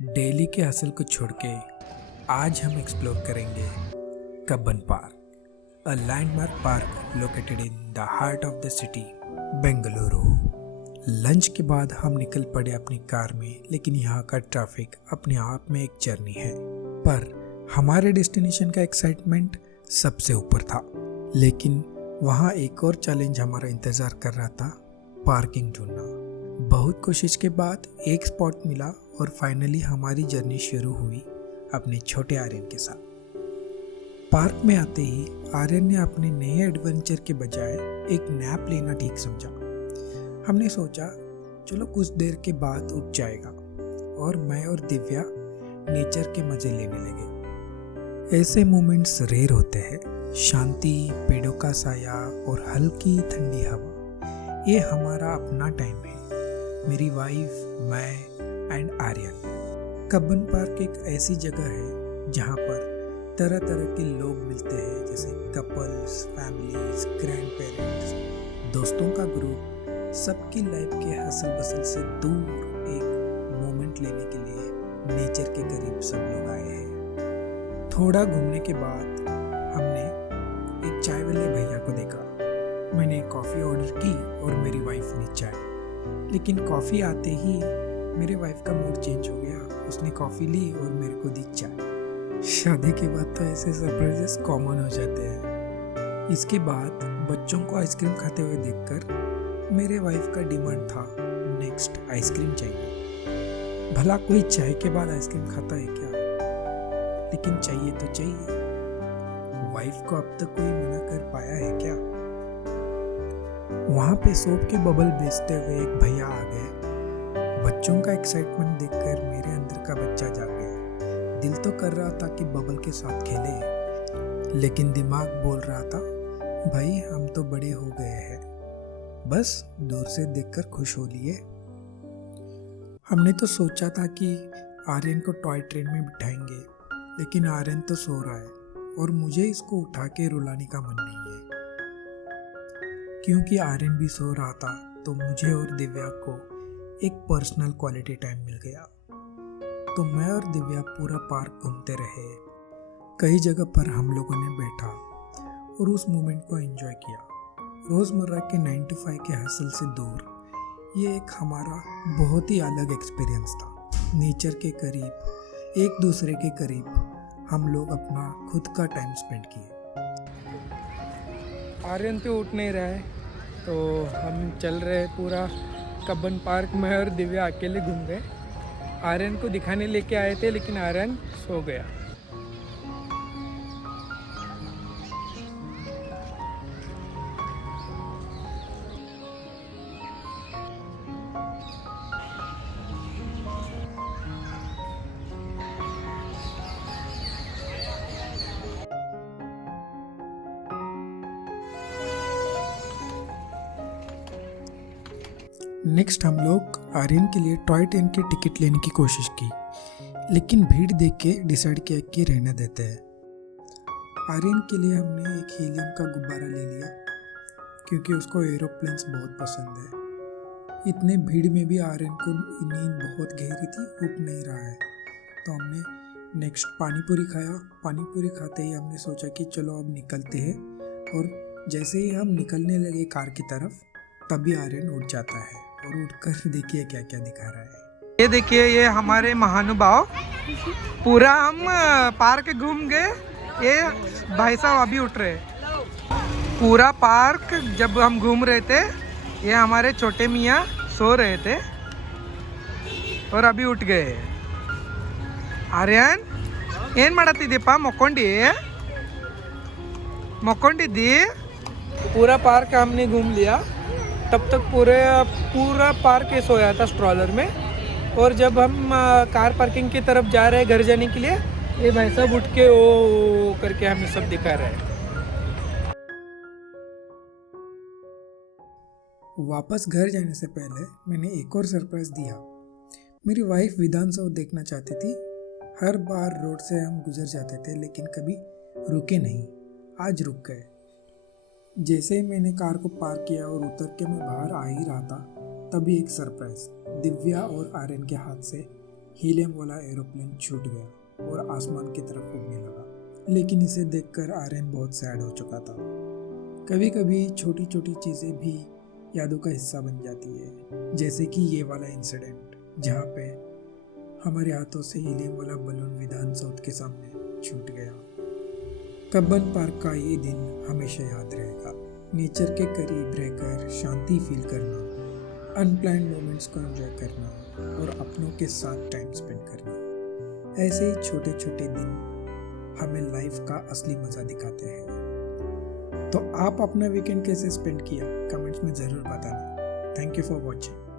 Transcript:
Daily के hustle को छोड़ के आज हम एक्सप्लोर करेंगे Cubbon park, a landmark park located in the heart of the city Bengaluru. Lunch के बाद हम निकल पड़े अपनी कार में, लेकिन यहाँ का ट्रैफिक अपने आप में एक जर्नी है। पर हमारे डेस्टिनेशन का एक्साइटमेंट सबसे ऊपर था, लेकिन वहाँ एक और चैलेंज हमारा इंतज़ार कर रहा था, पार्किंग ढूंढना। बहुत कोशिश के बाद एक स्पॉट मिला और फाइनली हमारी जर्नी शुरू हुई अपने छोटे आर्यन के साथ। पार्क में आते ही आर्यन ने अपने नए एडवेंचर के बजाय एक नैप लेना ठीक समझा। हमने सोचा चलो कुछ देर के बाद उठ जाएगा, और मैं और दिव्या नेचर के मजे लेने लगे। ऐसे मोमेंट्स रेयर होते हैं, शांति, पेड़ों का साया और हल्की ठंडी हवा। ये हमारा अपना टाइम है, मेरी वाइफ, मैं एंड आर्यन। कब्बन पार्क एक ऐसी जगह है जहाँ पर तरह तरह के लोग मिलते हैं, जैसे कपल्स, फैमिलीज, ग्रैंड पेरेंट्स, दोस्तों का ग्रुप। सबकी लाइफ के हसल बसल से दूर एक मोमेंट लेने के लिए नेचर के करीब सब लोग आए हैं। थोड़ा घूमने के बाद हमने एक चाय वाले भैया को देखा। मैंने कॉफ़ी ऑर्डर की और मेरी वाइफ ने चाय। लेकिन कॉफ़ी आते ही मेरे वाइफ का मूड चेंज हो गया। उसने कॉफ़ी ली और मेरे को दी चाय। शादी के बाद तो ऐसे सरप्राइजेस कॉमन हो जाते हैं। इसके बाद बच्चों को आइसक्रीम खाते हुए देखकर मेरे वाइफ का डिमांड था, नेक्स्ट आइसक्रीम चाहिए। भला कोई चाय के बाद आइसक्रीम खाता है क्या? लेकिन चाहिए तो चाहिए। वाइफ को अब तक कोई मना कर पाया है क्या? वहाँ पे सोप के बबल बेचते हुए एक भैया आ गए। बच्चों का एक्साइटमेंट देखकर मेरे अंदर का बच्चा जाग गया। दिल तो कर रहा था कि बबल के साथ खेले, लेकिन दिमाग बोल रहा था, भाई हम तो बड़े हो गए हैं, बस दूर से देखकर खुश हो लिए। हमने तो सोचा था कि आर्यन को टॉय ट्रेन में बिठाएंगे, लेकिन आर्यन तो सो रहा है और मुझे इसको उठा के रुलाने का मन नहीं है। क्योंकि आर्यन भी सो रहा था, तो मुझे और दिव्या को एक पर्सनल क्वालिटी टाइम मिल गया। तो मैं और दिव्या पूरा पार्क घूमते रहे। कई जगह पर हम लोगों ने बैठा और उस मोमेंट को एंजॉय किया। रोज़मर्रा के 9 to 5 के हसल से दूर ये एक हमारा बहुत ही अलग एक्सपीरियंस था। नेचर के करीब, एक दूसरे के करीब हम लोग अपना खुद का टाइम स्पेंड किए। आर्यन तो उठ नहीं रहा है, तो हम चल रहे पूरा कब्बन पार्क में और दिव्या अकेले घूम गए। आर्यन को दिखाने लेके आए थे, लेकिन आर्यन सो गया। नेक्स्ट हम लोग आर्यन के लिए टॉय ट्रेन की टिकट लेने की कोशिश की, लेकिन भीड़ देख के डिसाइड किया कि रहने देते हैं। आर्यन के लिए हमने एक हीलियम का गुब्बारा ले लिया, क्योंकि उसको एरोप्लेन्स बहुत पसंद है। इतने भीड़ में भी आर्यन को नींद बहुत गहरी थी, उठ नहीं रहा है। तो हमने नेक्स्ट पानी पूरी खाया। पानी पूरी खाते ही हमने सोचा कि चलो अब निकलते हैं, और जैसे ही हम निकलने लगे कार की तरफ, तभी आर्यन उठ जाता है और उठकर देखिए क्या क्या दिखा रहा है। ये देखिए, ये हमारे महानुभाव। पूरा हम पार्क घूम गए, ये भाई साहब अभी उठ रहे। पूरा पार्क जब हम घूम रहे थे, ये हमारे छोटे मियाँ सो रहे थे और अभी उठ गए। आर्यन ಏನ್ ಮಾಡತ್ತಿದ್ದೀಪ್ಪ? मक्कोंडिद्दी? पूरा पार्क हमने घूम लिया। तब तक पूरा पार्क ये सोया था स्ट्रॉलर में। और जब हम कार पार्किंग की तरफ जा रहे हैं घर जाने के लिए, ये भाई साहब उठ के ओ करके हमें सब दिखा रहे हैं। वापस घर जाने से पहले मैंने एक और सरप्राइज दिया। मेरी वाइफ विधानसभा देखना चाहती थी। हर बार रोड से हम गुजर जाते थे, लेकिन कभी रुके नहीं। आज रुक गए। जैसे ही मैंने कार को पार्क किया और उतर के मैं बाहर आ ही रहा था, तभी एक सरप्राइज दिव्या और आर्यन के हाथ से हीलियम वाला एरोप्लेन छूट गया और आसमान की तरफ उड़ने लगा। लेकिन इसे देखकर आर्यन बहुत सैड हो चुका था। कभी कभी छोटी छोटी चीज़ें भी यादों का हिस्सा बन जाती है, जैसे कि ये वाला इंसिडेंट जहाँ पे हमारे हाथों से हीलियम वाला बलून विधान सौध के सामने छूट गया। कब्बन पार्क का ये दिन हमेशा याद रहेगा। नेचर के करीब रहकर शांति फील करना, अनप्लान्ड मोमेंट्स को एंजॉय करना और अपनों के साथ टाइम स्पेंड करना, ऐसे ही छोटे छोटे दिन हमें लाइफ का असली मज़ा दिखाते हैं। तो आप अपना वीकेंड कैसे स्पेंड किया कमेंट्स में ज़रूर बताना। Thank you for watching.